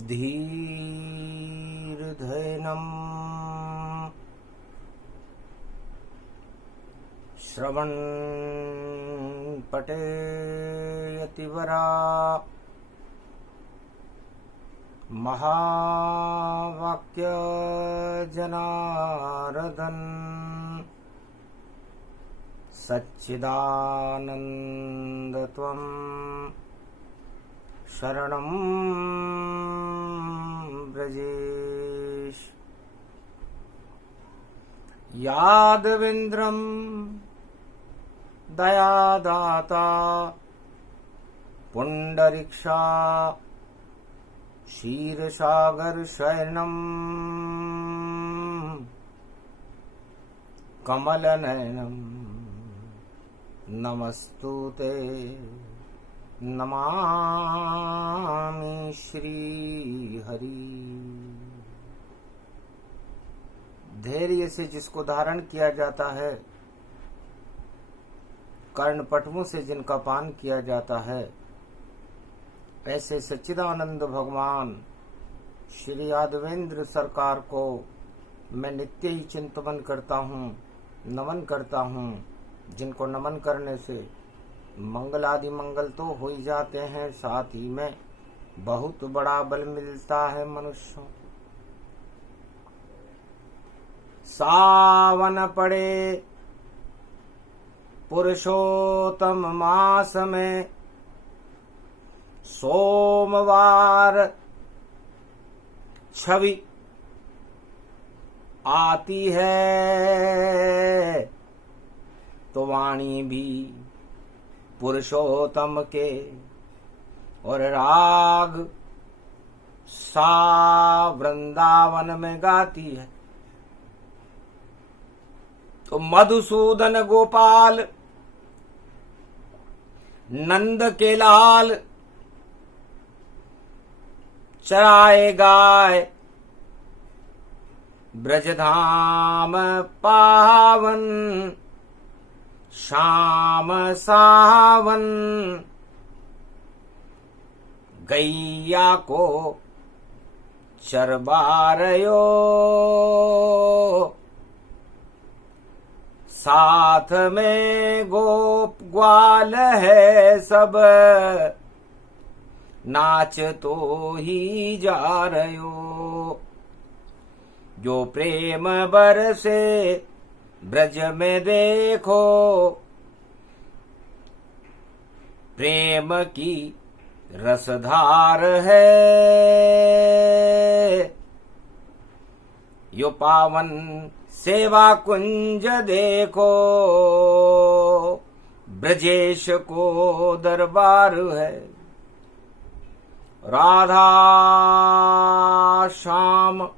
धीर्धैनम् श्रवण पठेयतिवरा महावाक्य जनार्दन सच्चिदानंद त्वं शरणं व्रजेश। यादवेन्द्रं दयादाता पुंडरीक्षा क्षीरसागर शयनम् कमलनयनम् नमस्तुते नमामि श्री हरि। धैर्य से जिसको धारण किया जाता है, कर्णपटुओं से जिनका पान किया जाता है, ऐसे सच्चिदानंद भगवान श्री यादवेंद्र सरकार को मैं नित्य ही चिंतन करता हूँ, नमन करता हूँ, जिनको नमन करने से मंगल आदि मंगल तो हो ही जाते हैं, साथ ही में बहुत बड़ा बल मिलता है मनुष्यों को। सावन पड़े पुरुषोत्तम मास में, सोमवार छवि आती है, तो वाणी भी पुरुषोत्तम के और राग सा वृंदावन में गाती है। तो मधुसूदन गोपाल नंद के लाल चराए गाय ब्रजधाम पावन, श्याम सावन गैया को चरबारयो, साथ में गोप ग्वाल है सब, नाच तो ही जा रयो। जो प्रेम बरसे ब्रज में देखो, प्रेम की रसधार है। यो पावन सेवा कुंज देखो, ब्रजेश को दरबार है। राधा श्याम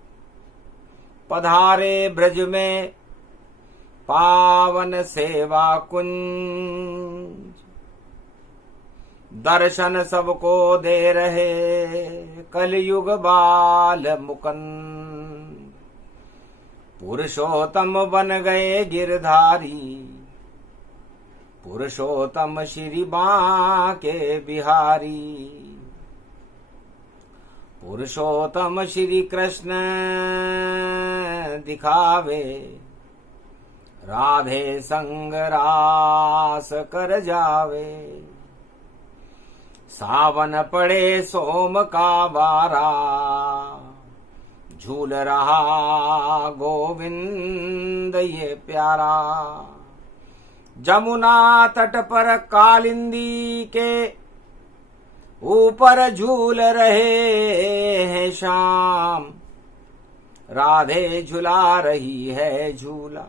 पधारे ब्रज में, पावन सेवा कुंज। दर्शन सबको दे रहे कलयुग बाल मुकुंद। पुरुषोत्तम बन गए गिरधारी, पुरुषोत्तम श्री बांके बिहारी। पुरुषोत्तम श्री कृष्ण दिखावे, राधे संग रास कर जावे। सावन पड़े सोम का बारा, झूल रहा गोविंद ये प्यारा। जमुना तट पर कालिंदी के ऊपर झूल रहे हैं श्याम, राधे झुला रही है झूला।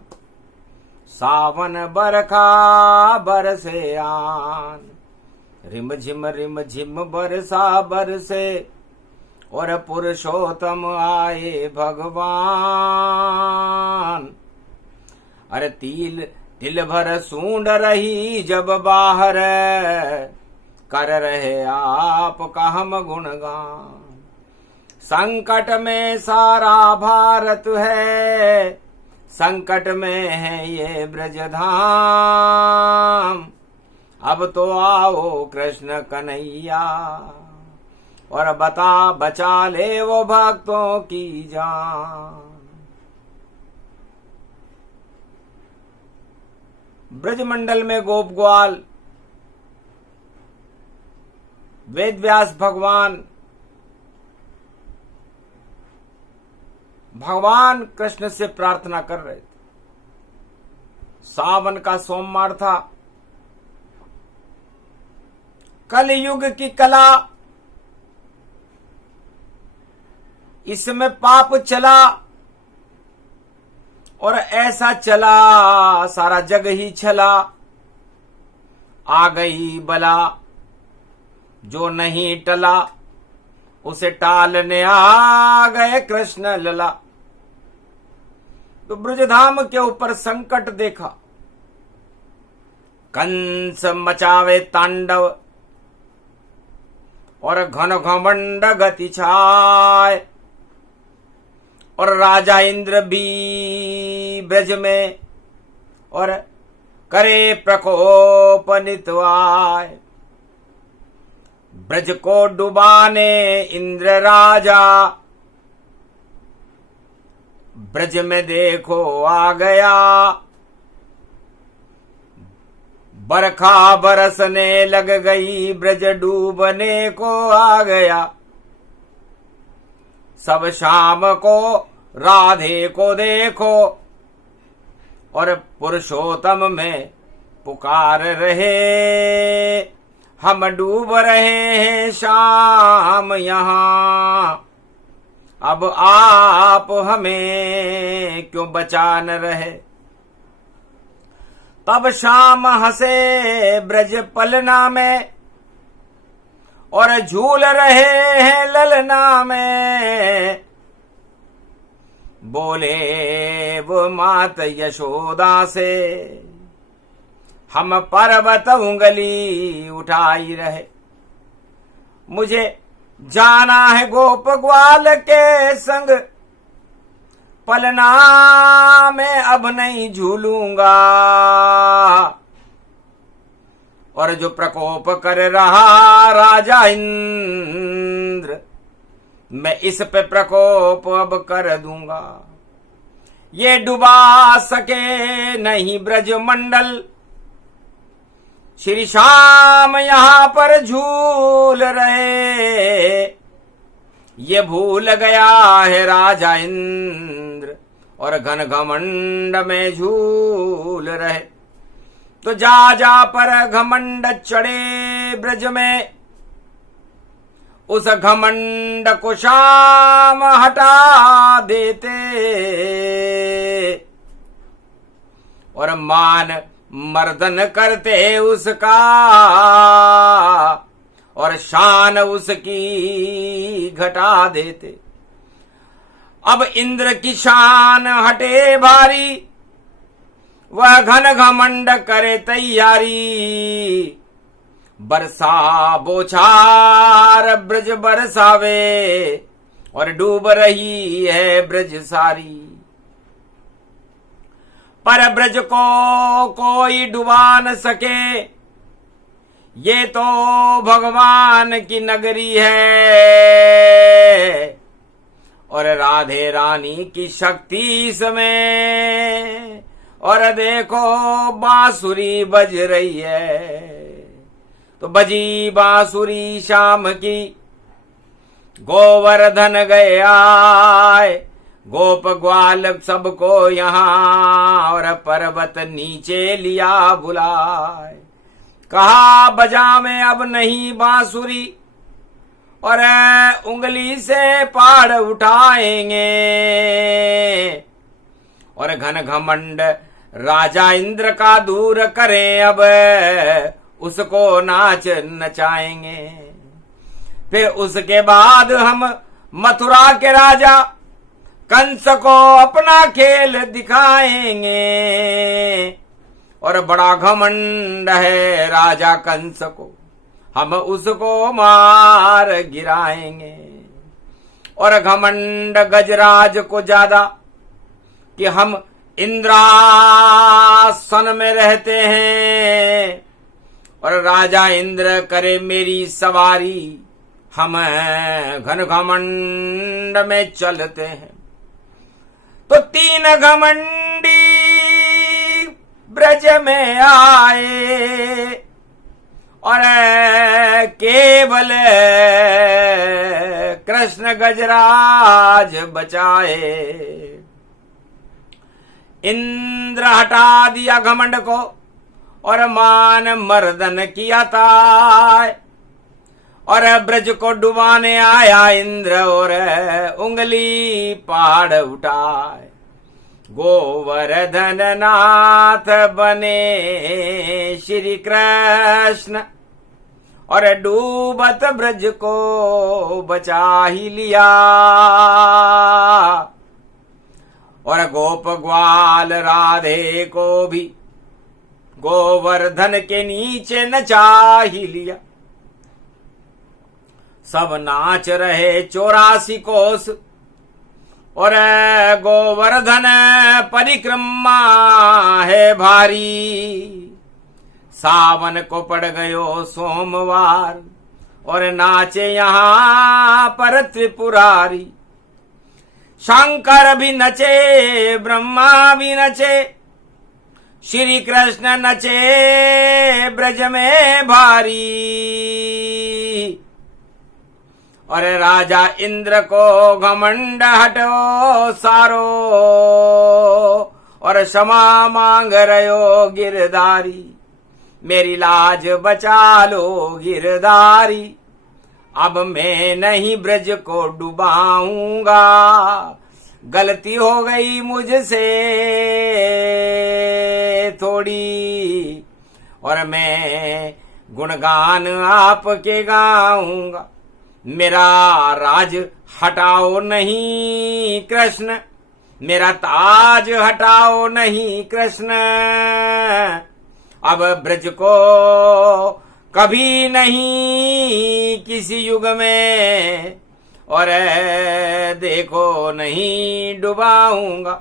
सावन बरखा बरसे आन, रिम झिम बरसा बरसे। और पुरुषोत्तम आए भगवान। अरे तिल भर सूंड रही जब बाहर, कर रहे आपका हम गुणगान। संकट में सारा भारत है, संकट में है ये ब्रजधाम। अब तो आओ कृष्ण कन्हैया, और बचा ले वो भक्तों की जान। ब्रजमंडल में गोप ग्वाल वेद व्यास भगवान कृष्ण से प्रार्थना कर रहे थे। सावन का सोमवार था। कलयुग की कला, इसमें पाप चला और ऐसा चला सारा जग ही छला। आ गई बला जो नहीं टला, उसे टालने आ गए कृष्ण लला। तो ब्रजधाम के ऊपर संकट देखा। कंस मचावे तांडव और घन घमंड गति छाए, और राजा इंद्र भी ब्रज में और करे प्रकोप नितवाय। ब्रज को डुबाने इंद्र राजा, ब्रज में देखो आ गया। बरखा बरसने लग गई, ब्रज डूबने को आ गया। सब शाम को राधे को देखो, और पुरुषोत्तम में पुकार रहे। हम डूब रहे हैं शाम यहाँ, अब आप हमें क्यों बचा न रहे। तब शाम हंसे ब्रज पलना में, और झूल रहे हैं ललना में। बोले वो मात यशोदा से, हम पर्वत उंगली उठाई रहे। मुझे जाना है गोप ग्वाल के संग, पलना में अब नहीं झूलूंगा। और जो प्रकोप कर रहा राजा इंद्र, मैं इस पे प्रकोप अब कर दूंगा। ये डुबा सके नहीं ब्रज मंडल, श्री श्याम यहां पर झूल रहे। ये भूल गया है राजा इंद्र, और घन घमंड में झूल रहे। तो जा जा पर घमंड चढ़े ब्रज में, उस घमंड को श्याम हटा देते। और मान मर्दन करते उसका, और शान उसकी घटा देते। अब इंद्र की शान हटे भारी, वह घन घमंड करे तैयारी। बरसा बोछार ब्रज बरसावे, और डूब रही है ब्रज सारी। पर ब्रज को कोई डुबा न सके, ये तो भगवान की नगरी है। और राधे रानी की शक्ति इसमें, और देखो बांसुरी बज रही है। तो बजी बांसुरी शाम की, गोवर्धन गए आए। गोप ग्वाल सबको यहाँ, और पर्वत नीचे लिया बुलाए। कहा बजावे अब नहीं बांसुरी, और उंगली से पाड़ उठाएंगे। और घन घमंड राजा इंद्र का दूर करें, अब उसको नाच नचाएंगे। फिर उसके बाद हम मथुरा के राजा कंस को अपना खेल दिखाएंगे। और बड़ा घमंड है राजा कंस को, हम उसको मार गिराएंगे। और घमंड गजराज को ज्यादा कि हम इंद्रासन में रहते हैं, और राजा इंद्र करे मेरी सवारी। हम घन घमंड में चलते हैं। तो 3 घमंडी ब्रज में आए और केवल कृष्ण गजराज बचाए। इंद्र हटा दिया घमंड को और मान मर्दन किया ताय, और ब्रज को डुबाने आया इंद्र और उंगली पहाड़ उठाए। गोवर्धन नाथ बने श्री कृष्ण और डूबत ब्रज को बचा ही लिया। और गोप ग्वाल राधे को भी गोवर्धन के नीचे नचा ही लिया। सब नाच रहे 84 कोस और गोवर्धन परिक्रमा है भारी। सावन को पड़ गयो सोमवार और नाचे यहाँ पर त्रिपुरारी। शंकर भी नचे ब्रह्मा भी नचे, श्री कृष्ण नचे ब्रज में भारी। और राजा इंद्र को घमंड हटो सारो और क्षमा मांग रयो गिरधारी। मेरी लाज बचा लो गिरधारी, अब मैं नहीं ब्रज को डुबाऊंगा। गलती हो गई मुझसे थोड़ी और मैं गुणगान आपके गाऊंगा। मेरा राज हटाओ नहीं कृष्ण, मेरा ताज हटाओ नहीं कृष्ण। अब ब्रज को कभी नहीं किसी युग में और देखो नहीं डुबाऊंगा।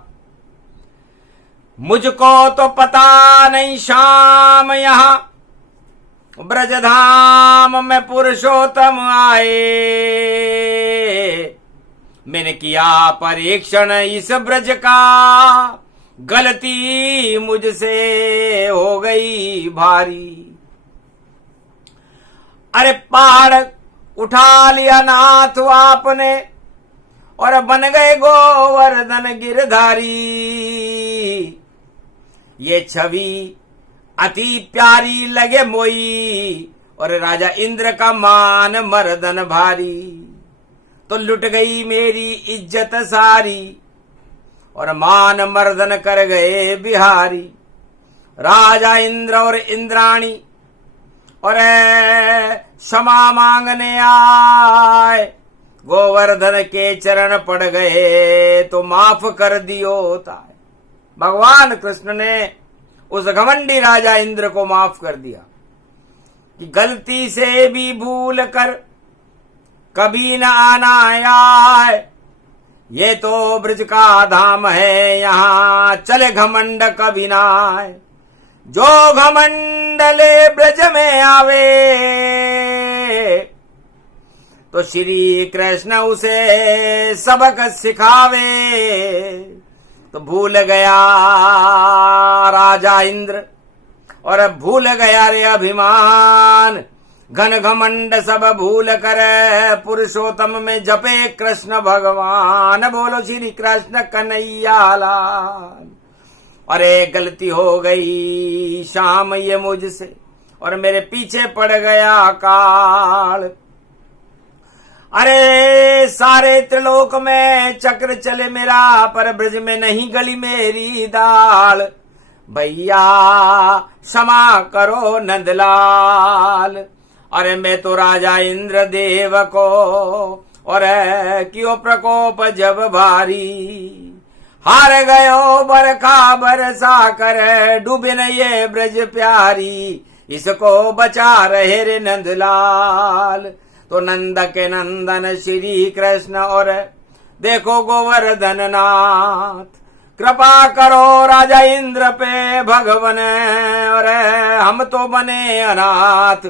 मुझको तो पता नहीं शाम यहाँ ब्रजधाम में पुरुषोत्तम आए। मैंने किया परीक्षण इस ब्रज का, गलती मुझसे हो गई भारी। अरे पहाड़ उठा लिया नाथ आपने और बन गए गोवर्धन गिरधारी। ये छवि अति प्यारी लगे मोई और राजा इंद्र का मान मर्दन भारी। तो लुट गई मेरी इज्जत सारी और मान मर्दन कर गए बिहारी। राजा इंद्र और इंद्राणी और क्षमा मांगने आए। गोवर्धन के चरण पड़ गए तो माफ कर दियो ताय। भगवान कृष्ण ने उस घमंडी राजा इंद्र को माफ कर दिया कि गलती से भी भूल कर कभी न आना आए। ये तो ब्रज का धाम है, यहाँ चले घमंड कभी ना आए। जो घमंडले ब्रज में आवे तो श्री कृष्ण उसे सबक सिखावे। तो भूल गया राजा इंद्र और भूल गया रे अभिमान। घन घमंड सब भूल कर पुरुषोत्तम में जपे कृष्ण भगवान। बोलो श्री कृष्ण कन्हैया लाल। अरे गलती हो गई शाम ये मुझसे और मेरे पीछे पड़ गया काल। अरे सारे त्रिलोक में चक्र चले मेरा, पर ब्रज में नहीं गली मेरी दाल। भैया क्षमा करो नंदलाल। अरे मैं तो राजा इंद्र देव को और क्यों प्रकोप जब भारी। हार गयो बरखा बरसा कर डूबे न ये ब्रज प्यारी। इसको बचा रहे रे नंदलाल। तो नंद के नंदन श्री कृष्ण और देखो गोवर्धन नाथ। कृपा करो राजा इंद्र पे भगवन और हम तो बने अनाथ।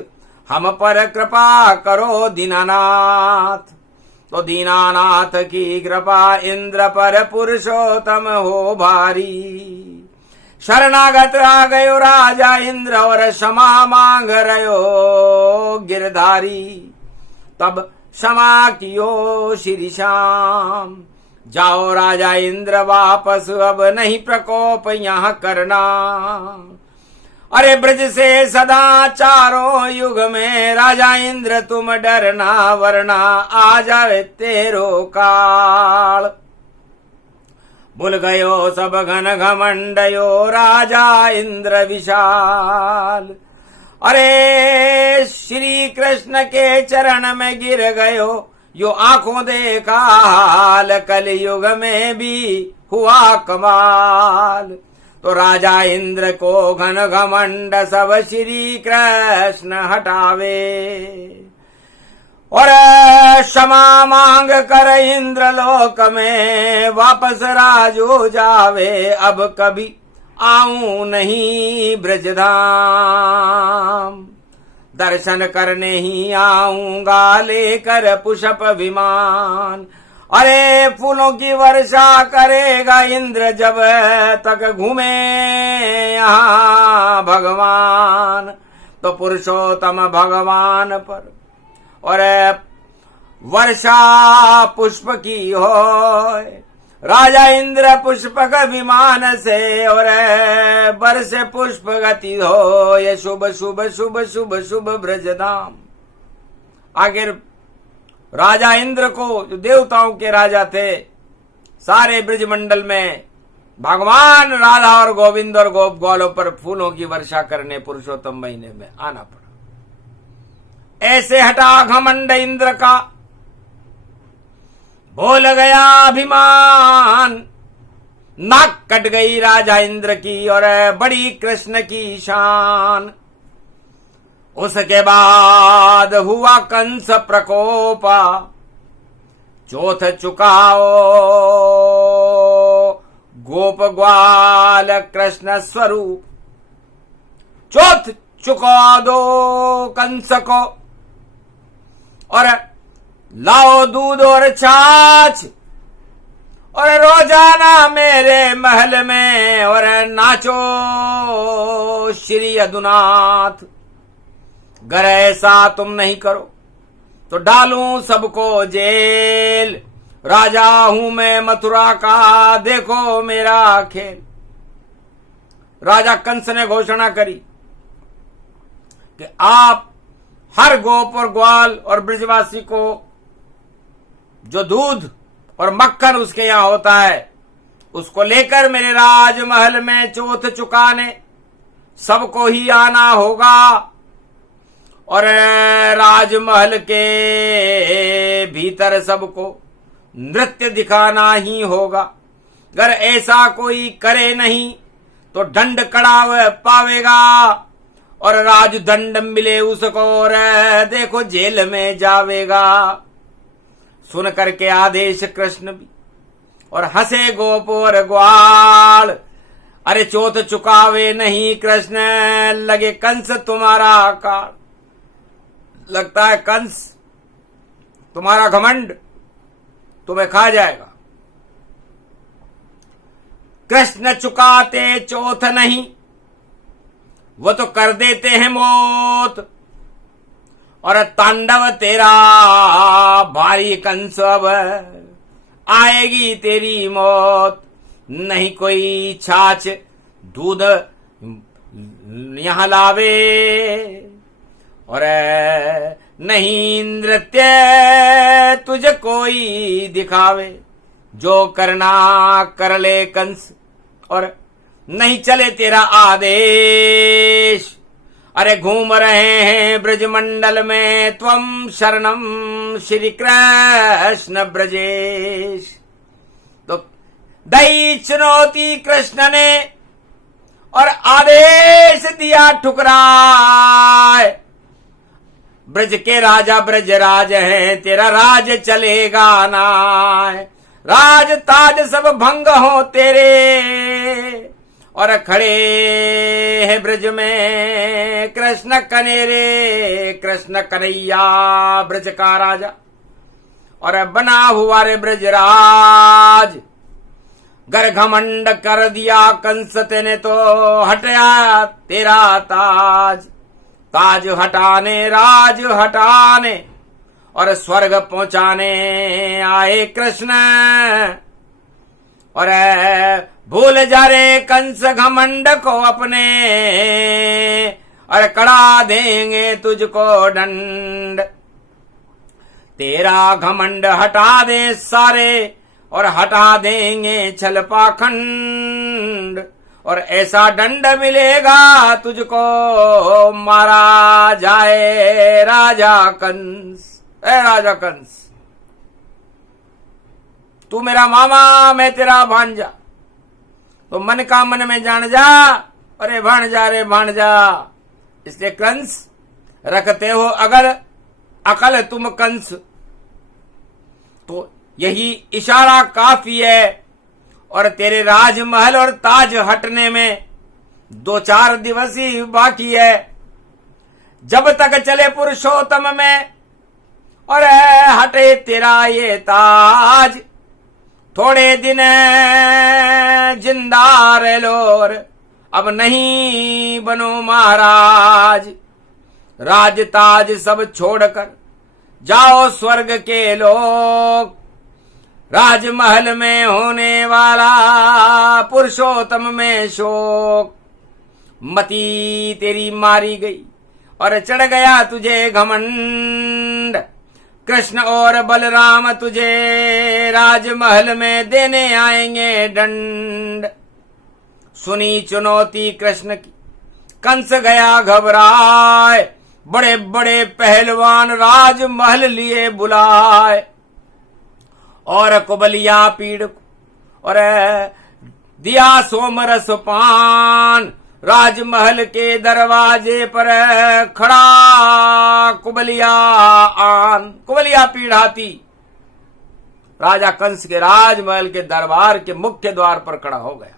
हम पर कृपा करो दीनानाथ। तो दीनानाथ की कृपा इंद्र पर पुरुषोत्तम हो भारी। शरणागत आ गयो राजा इंद्र और क्षमा मांग रयो गिरधारी। तब क्षमा कियो श्री श्याम, जाओ राजा इंद्र वापस, अब नहीं प्रकोप यहाँ करना। अरे ब्रज से सदा चारों युग में राजा इंद्र तुम डरना, वरना आ जावे तेरो काल। भूल गयो सब घन घमंडयो राजा इंद्र विशाल। अरे श्री कृष्ण के चरण में गिर गयो, यो आंखों देखा हाल, कलयुग में भी हुआ कमाल। तो राजा इंद्र को घन घमंड सब श्री कृष्ण हटावे, और क्षमा मांग कर इंद्र लोक में वापस राज हो जावे। अब कभी आऊं नहीं ब्रजधाम, दर्शन करने ही आऊंगा लेकर पुष्प विमान। अरे फूलों की वर्षा करेगा इंद्र जब तक घूमे यहाँ भगवान। तो पुरुषोत्तम भगवान पर और वर्षा पुष्प की हो, राजा इंद्र पुष्पक विमान से और बरस पुष्प गति हो। ये शुभ शुभ शुभ शुभ शुभ ब्रजधाम। आखिर राजा इंद्र को, जो देवताओं के राजा थे, सारे ब्रजमंडल में भगवान राधा और गोविंद और गोप ग्वालों पर फूलों की वर्षा करने पुरुषोत्तम महीने में आना पड़ा। ऐसे हटा घमंड इंद्र का, भूल गया अभिमान। नाक कट गई राजा इंद्र की और बड़ी कृष्ण की शान। उसके बाद हुआ कंस प्रकोपा, चौथ चुकाओ गोप ग्वाल कृष्ण स्वरूप। चौथ चुका दो कंस को, और लाओ दूध और छाछ, और रोजाना मेरे महल में और नाचो श्री यदुनाथ। अगर ऐसा तुम नहीं करो तो डालूं सबको जेल। राजा हूं मैं मथुरा का, देखो मेरा खेल। राजा कंस ने घोषणा करी कि आप हर गोप और ग्वाल और ब्रजवासी को जो दूध और मक्खन उसके यहां होता है, उसको लेकर मेरे राजमहल में चौथ चुकाने सबको ही आना होगा, और राजमहल के भीतर सबको नृत्य दिखाना ही होगा। अगर ऐसा कोई करे नहीं तो दंड कड़ा पावेगा, और राजदंड मिले उसको और देखो जेल में जावेगा। सुन करके आदेश कृष्ण भी, और हंसे गोप और ग्वाल। अरे चौथ चुकावे नहीं कृष्ण, लगे कंस तुम्हारा काल। लगता है कंस तुम्हारा घमंड तुम्हें खा जाएगा। कृष्ण चुकाते चौथ नहीं, वो तो कर देते हैं मौत। और तांडव तेरा भारी कंस, अब आएगी तेरी मौत। नहीं कोई छाछ दूध यहां लावे, और नहीं नृत्य तुझे कोई दिखावे। जो करना कर ले कंस, और नहीं चले तेरा आदेश। अरे घूम रहे हैं ब्रजमंडल में त्वम शरणम श्री कृष्ण ब्रजेश। तो दई चुनौती कृष्ण ने और आदेश दिया ठुकराए। ब्रज के राजा ब्रजराज हैं, तेरा राज चलेगा ना। राज ताज सब भंग हो तेरे, और खड़े हैं ब्रज में कृष्ण कनेरे, कृष्ण कन्हैया ब्रज का राजा, और बना हुआ रे ब्रजराज। गर घमंड कर दिया कंस तेने तो हटाया तेरा ताज, ताज हटाने राज हटाने और स्वर्ग पहुंचाने आए कृष्ण। और भूल जा रे कंस घमंड को अपने, और कड़ा देंगे तुझको दंड। तेरा घमंड हटा दे सारे और हटा देंगे छल पाखंड, और ऐसा दंड मिलेगा तुझको मारा जाए राजा कंस। ए राजा कंस, तू मेरा मामा मैं तेरा भांजा, तो मन का मन में जान जा, अरे भांजा रे भांजा। इसलिए कंस रखते हो अगर अकल तुम कंस, तो यही इशारा काफी है। और तेरे राजमहल और ताज हटने में 2-4 दिवस ही बाकी है। जब तक चले पुरुषोत्तम में और हटे तेरा ये ताज, थोड़े दिन जिंदा रह लो, अब नहीं बनो महाराज। राज ताज सब छोड़कर जाओ स्वर्ग के लोग, राजमहल में होने वाला पुरुषोत्तम में शोक। मती तेरी मारी गई और चढ़ गया तुझे घमंड, कृष्ण और बलराम तुझे राजमहल में देने आएंगे दंड। सुनी चुनौती कृष्ण की कंस गया घबराए, बड़े बड़े पहलवान राजमहल लिए बुलाए। और कुबलिया पीड़ को और दिया सोमरस पान, राजमहल के दरवाजे पर खड़ा कुबलिया आन। कुबलिया पीड़ हाथी राजा कंस के राजमहल के दरबार के मुख्य द्वार पर खड़ा हो गया।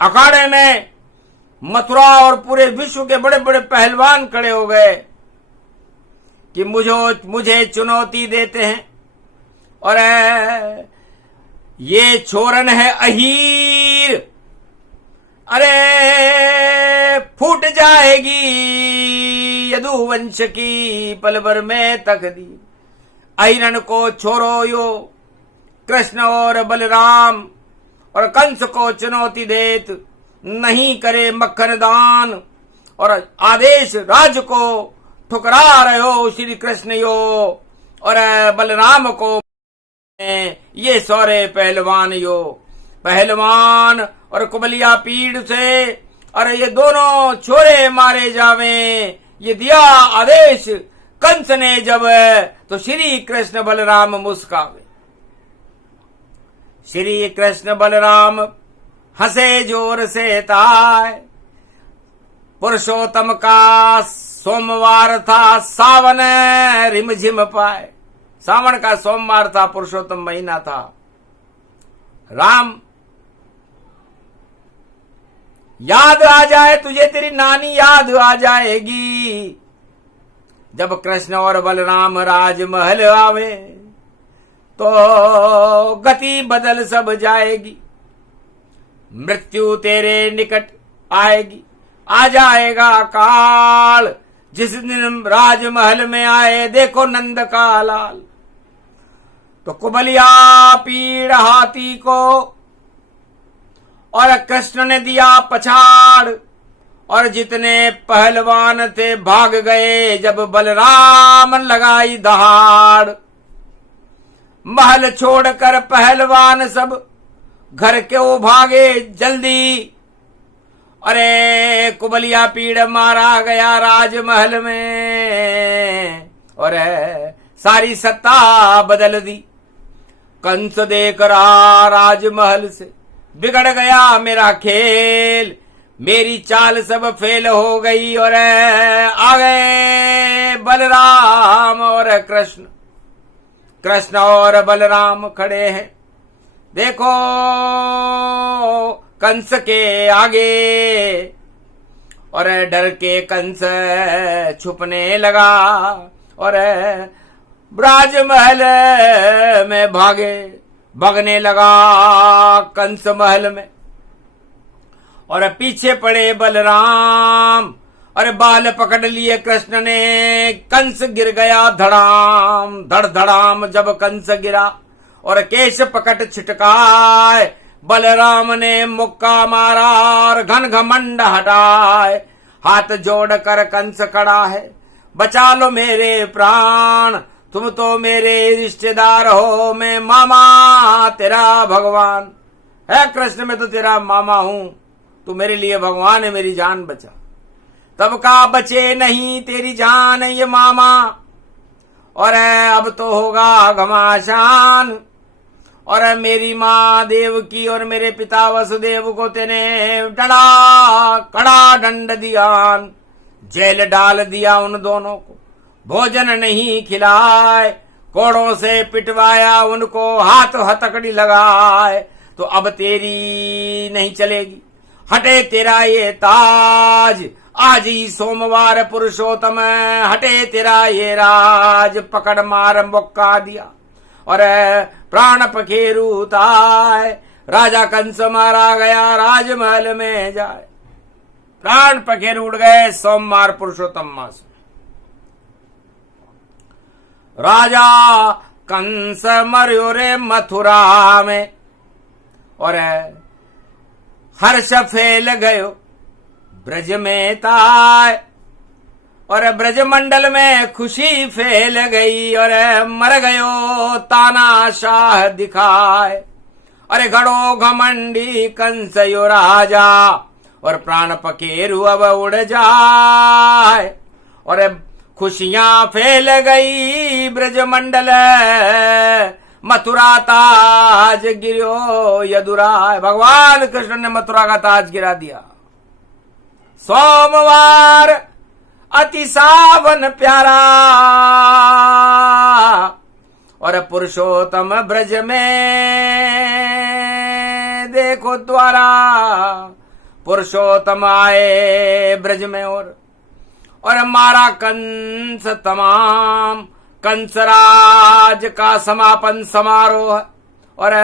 अखाड़े में मथुरा और पूरे विश्व के बड़े बड़े पहलवान खड़े हो गए कि मुझे चुनौती देते हैं, और ये छोरन है अहीर, अरे फूट जाएगी यदुवंश की पल भर में तकदीर। अहिरन को छोड़ो यो कृष्ण और बलराम, और कंस को चुनौती देत नहीं करे मक्खन दान, और आदेश राज को ठुकरा रहे हो श्री कृष्ण यो, और बलराम को ये सारे पहलवान यो। पहलवान और कुबलिया पीड़ से और ये दोनों छोरे मारे जावे, ये दिया आदेश कंस ने जब, तो श्री कृष्ण बलराम मुस्कावे। श्री कृष्ण बलराम हंसे जोर से ताय, पुरुषोत्तम का सोमवार था सावन रिमझिम पाए। सावन का सोमवार था, पुरुषोत्तम महीना था। राम याद आ जाए तुझे, तेरी नानी याद आ जाएगी। जब कृष्ण और बलराम राजमहल आवे तो गति बदल सब जाएगी, मृत्यु तेरे निकट आएगी। आ जाएगा काल जिस दिन राजमहल में आए देखो नंद का लाल। तो कुबलिया पीड़ हाथी को और कृष्ण ने दिया पछाड़, और जितने पहलवान थे भाग गए जब बलराम लगाई दहाड़। महल छोड़कर पहलवान सब घर क्यों भागे जल्दी, अरे कुबलिया पीड़ मारा गया राजमहल में, और सारी सत्ता बदल दी। कंस देकर राजमहल से बिगड़ गया मेरा खेल, मेरी चाल सब फेल हो गई, और आ गए बलराम और कृष्ण। कृष्ण और बलराम खड़े हैं, देखो कंस के आगे, और डर के कंस छुपने लगा और राजमहल में भागने लगा कंस महल में। और पीछे पड़े बलराम, और बाल पकड़ लिए कृष्ण ने, कंस गिर गया धड़ाम धड़ धड़ाम। जब कंस गिरा और केश पकड़ छिटकाए, बलराम ने मुक्का मारा और घन घमंड हटाए। हाथ जोड़कर कंस खड़ा है, बचा लो मेरे प्राण, तुम तो मेरे रिश्तेदार हो, मैं मामा तेरा भगवान है। कृष्ण मैं तो तेरा मामा हूं, तू मेरे लिए भगवान है, मेरी जान बचा। तब का बचे नहीं तेरी जान ये मामा, और अब तो होगा घमासान। और मेरी माँ देवकी और मेरे पिता वसुदेव को तेने डड़ा कड़ा दंड दिया, जेल डाल दिया उन दोनों को, भोजन नहीं खिलाए, कोड़ों से पिटवाया उनको, हाथ हथकड़ी लगाए। तो अब तेरी नहीं चलेगी, हटे तेरा ये ताज, आज ही सोमवार पुरुषोत्तम, हटे तेरा ये राज। पकड़ मार मुक्का दिया और प्राण पखेरूताए, राजा कंस मारा गया राजमहल में जाए। प्राण पखेर उड़ गए सोमवार पुरुषोत्तम मास में। राजा कंस मर्यो रे मथुरा में, और हर्ष फैल गयो ब्रज में ताय, और ब्रजमंडल में खुशी फैल गई, और मर गयो तानाशाह दिखाए। अरे घड़ो घमंडी कंस यो राजा, और प्राण पखेरु अब उड़ जाए। और खुशियां फैल गई ब्रजमंडल, मथुरा ताज गिरो यदुराय। भगवान कृष्ण ने मथुरा का ताज गिरा दिया। सोमवार अति सावन प्यारा, और पुरुषोत्तम ब्रज में देखो द्वारा। पुरुषोत्तम आए ब्रज में, और मारा कंस तमाम, कंसराज का समापन समारोह। और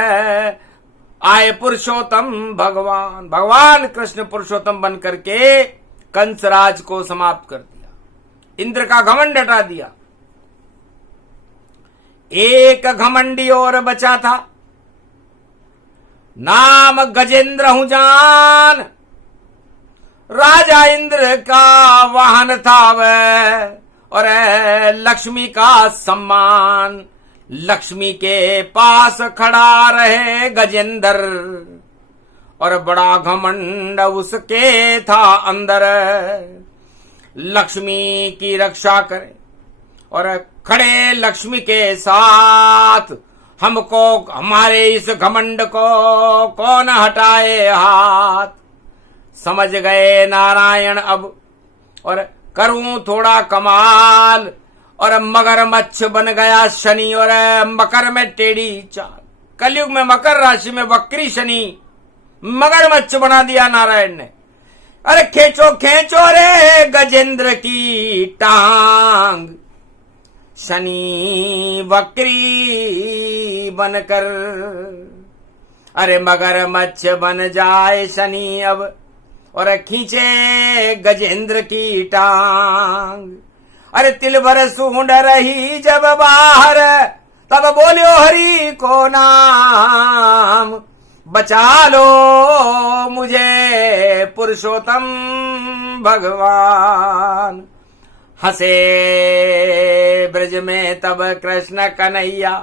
आए पुरुषोत्तम भगवान, भगवान कृष्ण पुरुषोत्तम बन करके कंसराज को समाप्त कर दिया, इंद्र का घमंड हटा दिया। एक घमंडी और बचा था, नाम गजेंद्र हूं जान, राजा इंद्र का वाहन था वह, और लक्ष्मी का सम्मान। लक्ष्मी के पास खड़ा रहे गजेंद्र, और बड़ा घमंड उसके था अंदर। लक्ष्मी की रक्षा करे, और खड़े लक्ष्मी के साथ, हमको हमारे इस घमंड को कौन हटाए हाथ। समझ गए नारायण अब, और करूं थोड़ा कमाल, और मगरमच्छ बन गया शनि, और मकर में टेढ़ी चाल। कलयुग में मकर राशि में वक्री शनि मगरमच्छ बना दिया नारायण ने। अरे खींचो खींचो रे गजेंद्र की टांग, शनि वक्री बनकर। अरे मगरमच्छ बन जाए शनि अब, और खींचे गजेंद्र की टांग। अरे तिल भर सूंड रही जब बाहर, तब बोलियो हरि को नाम, बचा लो मुझे पुरुषोत्तम भगवान। हंसे ब्रज में तब कृष्ण कन्हैया,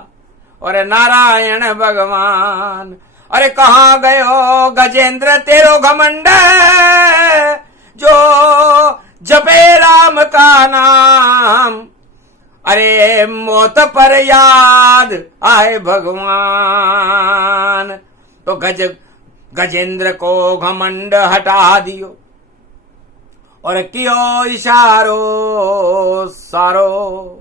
और नारायण भगवान। अरे कहाँ गयो गजेंद्र तेरो घमंड, जो जपे राम का नाम। अरे मौत पर याद आए भगवान, तो गजेंद्र को घमंड हटा दियो, और कियो इशारो सारो।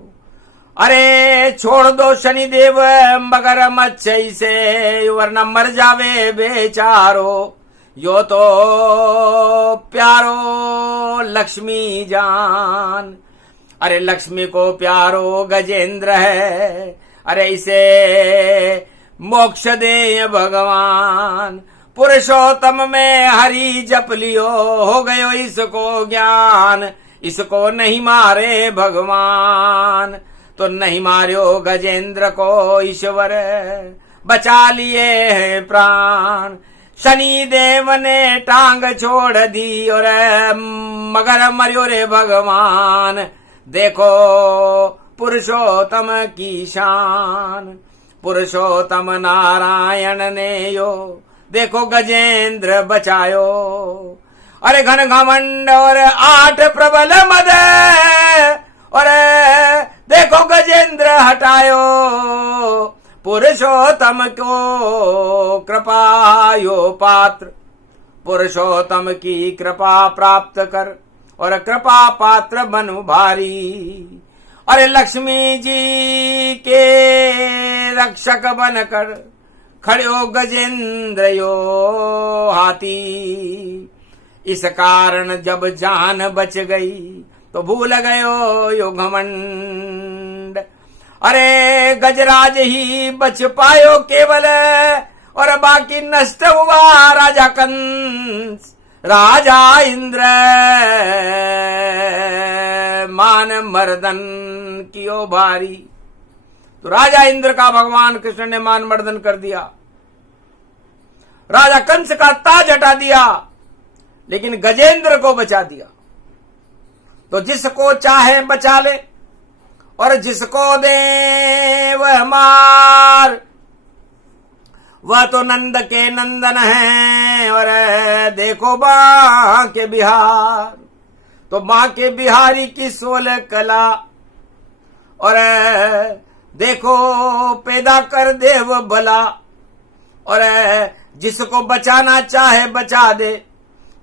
अरे छोड़ दो शनिदेव मगरमच्छ से, वरना मर जावे बेचारो। यो तो प्यारो लक्ष्मी जान। अरे लक्ष्मी को प्यारो गजेंद्र है, अरे इसे मोक्ष दे भगवान। पुरुषोत्तम में हरि जप लियो, हो गयो इसको ज्ञान। इसको नहीं मारे भगवान, तो नहीं मार्यो गजेंद्र को ईश्वर, बचा लिए हैं प्राण। शनि देव ने टांग छोड़ दी और मगर मर्यो रे भगवान। देखो पुरुषोत्तम की शान, पुरुषोत्तम नारायण ने यो देखो गजेंद्र बचायो। अरे घन घमंड और 8 प्रबल मद, और देखो गजेंद्र हटायो। पुरुषोत्तम को कृपायो पात्र, पुरुषोत्तम की कृपा प्राप्त कर और कृपा पात्र बनु भारी। अरे लक्ष्मी जी के रक्षक बनकर खड़ो गजेंद्र यो हाथी। इस कारण जब जान बच गई तो भूल गयो यो घमंड। अरे गजराज ही बच पायो केवल, और बाकी नष्ट हुआ राजा कंस, राजा इंद्र मान मर्दन कियो भारी। तो राजा इंद्र का भगवान कृष्ण ने मान मर्दन कर दिया, राजा कंस का ताज हटा दिया, लेकिन गजेंद्र को बचा दिया। तो जिसको चाहे बचा ले और जिसको दे वह मार। वह तो नंद के नंदन हैं, और देखो मां के बिहार। तो मां के बिहारी की 16 कला, और देखो पैदा कर देव भला। और जिसको बचाना चाहे बचा दे,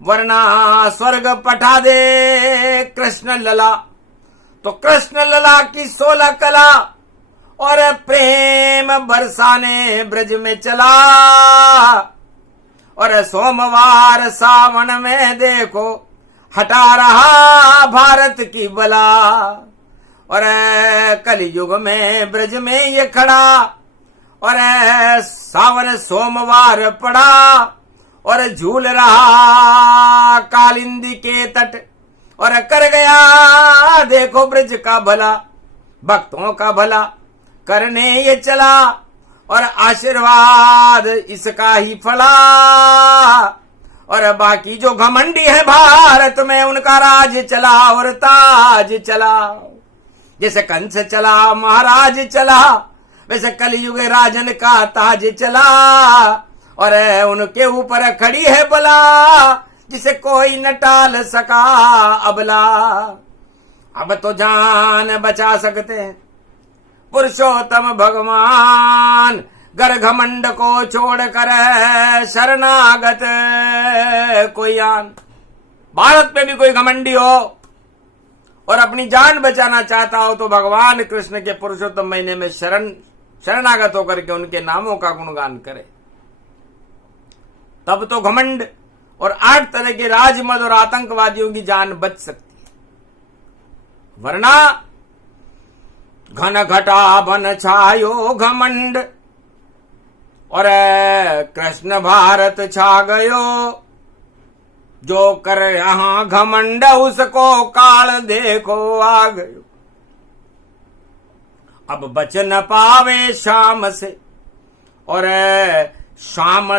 वरना स्वर्ग पठा दे कृष्ण लला। तो कृष्ण लला की 16 कला, और प्रेम बरसाने ब्रज में चला। और सोमवार सावन में देखो हटा रहा भारत की बला। और कलयुग में ब्रज में ये खड़ा, और सावन सोमवार पड़ा, और झूल रहा कालिंदी के तट। और कर गया देखो ब्रज का भला, भक्तों का भला करने ये चला। और आशीर्वाद इसका ही फला। और बाकी जो घमंडी है भारत में, उनका राज चला और ताज चला। जैसे कंस चला महाराज चला, वैसे कलयुग राजन का ताज चला। और उनके ऊपर खड़ी है बला, जिसे कोई न टाल सका अबला। अब तो जान बचा सकते हैं पुरुषोत्तम भगवान, गर घमंड को छोड़कर शरणागत कोई आन। भारत में भी कोई घमंडी हो और अपनी जान बचाना चाहता हो, तो भगवान कृष्ण के पुरुषोत्तम महीने में शरणागत होकर के उनके नामों का गुणगान करे। तब तो घमंड और 8 तरह के राजमद और आतंकवादियों की जान बच सकती है। वरना घन घटा बन छायो घमंड, और कृष्ण भारत छा गयो। जो कर यहां घमंड, उसको काल देखो आ गयो। अब बच न पावे शाम से, और शाम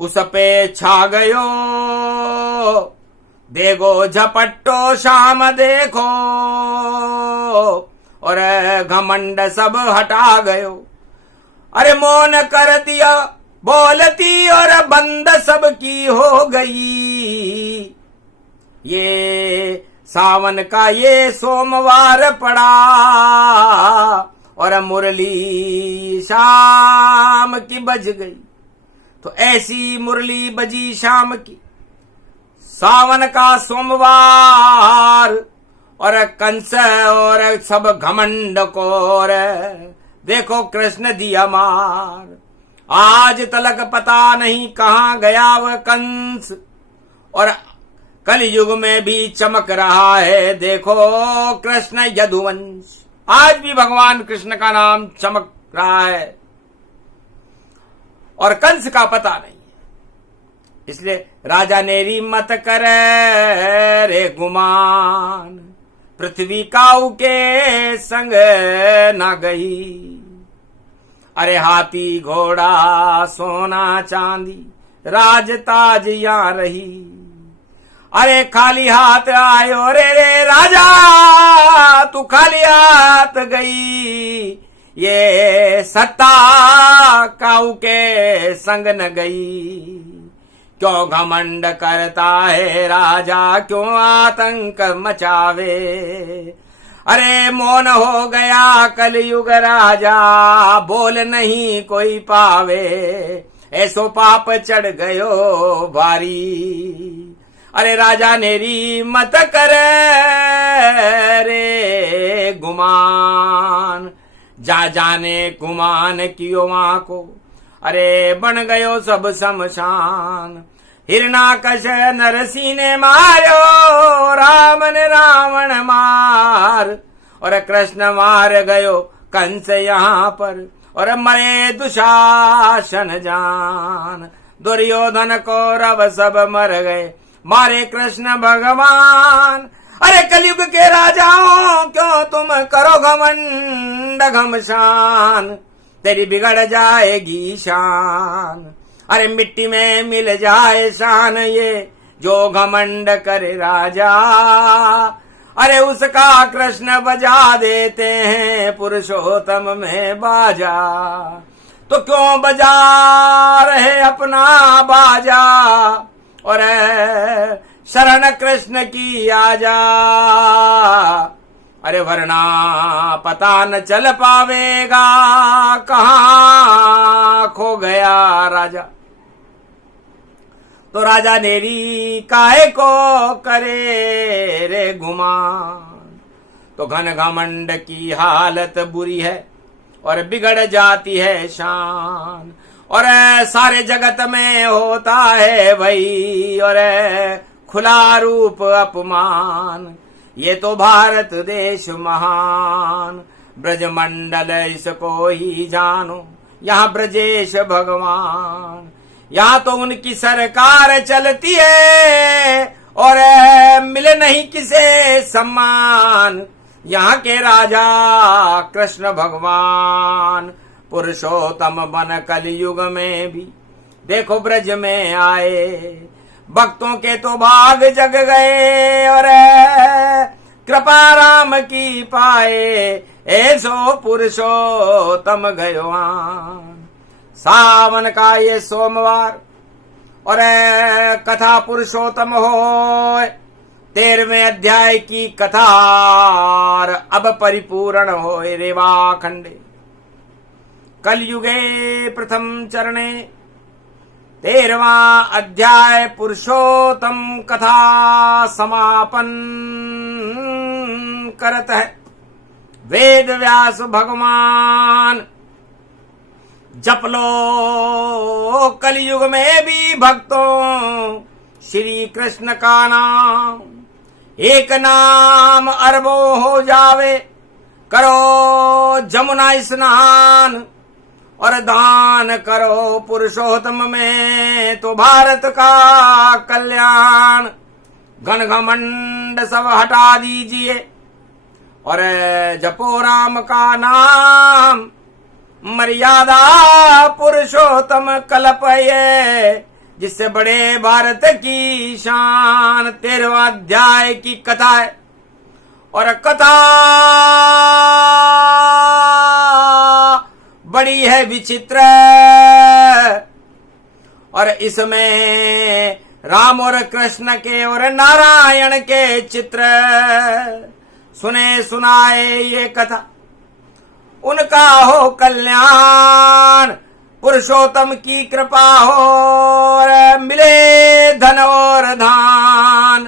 उस पे छा गयो। देखो झपट्टो शाम देखो, और घमंड सब हटा गयो। अरे मौन कर दिया बोलती, और बंद सब की हो गई। ये सावन का ये सोमवार पड़ा, और मुरली शाम की बज गई। तो ऐसी मुरली बजी शाम की, सावन का सोमवार। और कंस और सब घमंड को, और देखो कृष्ण दिया मार। आज तलक पता नहीं कहां गया वह कंस, और कलयुग में भी चमक रहा है देखो कृष्ण यदुवंश। आज भी भगवान कृष्ण का नाम चमक रहा है और कंस का पता नहीं है। इसलिए राजा नेरी मत कर रे गुमान, पृथ्वी काऊ के संग न गई। अरे हाथी घोड़ा सोना चांदी राज ताज यहाँ रही। अरे खाली हाथ आयो रे राजा, तू खाली हाथ गई, ये सत्ता काऊ के संग न गई। क्यों घमंड करता है राजा, क्यों आतंक मचावे। अरे मौन हो गया कलयुग राजा, बोल नहीं कोई पावे। ऐसो पाप चढ़ गयो भारी। अरे राजा नेरी मत कर रे गुमान, जा जाने गुमान कियो मां को, अरे बन गयो सब शमशान। हिरणाकश नरसी ने मारो, राम ने रावण मार, और कृष्ण मार गयो कंस यहाँ पर, और मरे दुशासन जान। दुर्योधन कौरव सब मर गए, मारे कृष्ण भगवान। अरे कलयुग के राजाओं क्यों तुम करो घमंड घमशान, तेरी बिगड़ जाएगी शान। अरे मिट्टी में मिल जाए शान ये जो घमंड करे राजा, अरे उसका कृष्ण बजा देते हैं पुरुषोत्तम में बाजा। तो क्यों बजा रहे अपना बाजा, और शरण कृष्ण की आजा। अरे वरना पता न चल पावेगा कहाँ खो गया राजा। तो राजा नेरी काहे को करे रे गुमान, तो घन घमंड की हालत बुरी है और बिगड़ जाती है शान। और सारे जगत में होता है भाई और खुला रूप अपमान। ये तो भारत देश महान, ब्रजमंडल इसको ही जानो, यहाँ ब्रजेश भगवान। यहाँ तो उनकी सरकार चलती है और मिले नहीं किसे सम्मान। यहाँ के राजा कृष्ण भगवान पुरुषोत्तम बन कलयुग में भी देखो ब्रज में आए। भक्तों के तो भाग जग गए और कृपा राम की पाए, ऐसो पुरुषोत्तम गयोआन। सावन का ये सोमवार और कथा पुरुषोत्तम हो 13वें अध्याय की कथा अब परिपूर्ण हो रेवा खंडे। कलयुगे प्रथम चरणे 13वां अध्याय पुरुषोत्तम कथा समापन करत है। वेद व्यास भगवान जप लो कलयुग में भी भक्तों श्री कृष्ण का नाम। एक नाम अरबों हो जावे, करो जमुना स्नान और दान करो पुरुषोत्तम में तो भारत का कल्याण। घन घमंड सब हटा दीजिए और जपो राम का नाम। मर्यादा पुरुषोत्तम कल्प ये जिससे बड़े भारत की शान। 13वां अध्याय की कथा है और कथा बड़ी है विचित्र और इसमें राम और कृष्ण के और नारायण के चित्र सुने सुनाए ये कथा। उनका हो कल्याण, पुरुषोत्तम की कृपा हो और मिले धन और धान।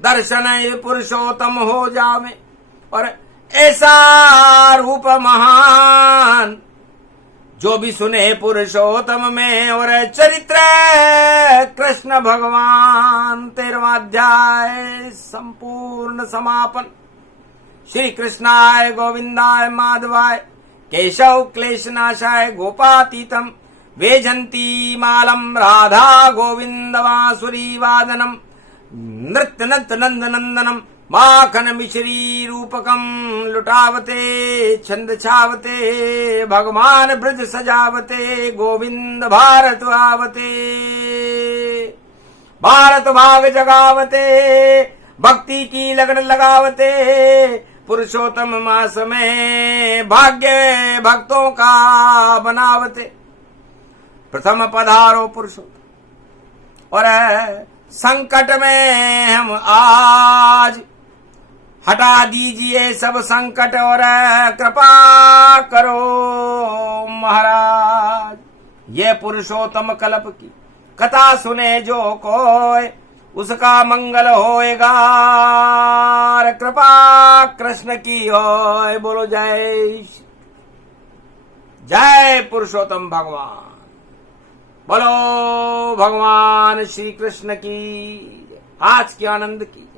दर्शन पुरुषोत्तम हो जावे और ऐसा रूप महान जो भी सुने पुरुषोत्तम में और चरित्र कृष्ण भगवान 13वां अध्याय संपूर्ण समापन। श्री कृष्णाय गोविंदाय माधवाय केशव क्लेशनाशाय गोपातीतम वेजंती मालम राधा गोविंद वासुरी वादनम नृत्य नंद नंद नंदनम माखन मिश्री रूपकम लुटावते छंद छावते भगवान ब्रज सजावते गोविंद भारत आवते भारत भाग जगावते भक्ति की लगन लगावते पुरुषोत्तम मास में भाग्य भक्तों का बनावते। प्रथम पधारो पुरुषोत्तम और संकट में हम आज हटा दीजिए सब संकट और कृपा करो महाराज। ये पुरुषोत्तम कल्प की कथा सुने जो कोई उसका मंगल होएगा कृपा कृष्ण की होए। बोलो जय पुरुषोत्तम भगवान। बोलो भगवान श्री कृष्ण की आज के आनंद की।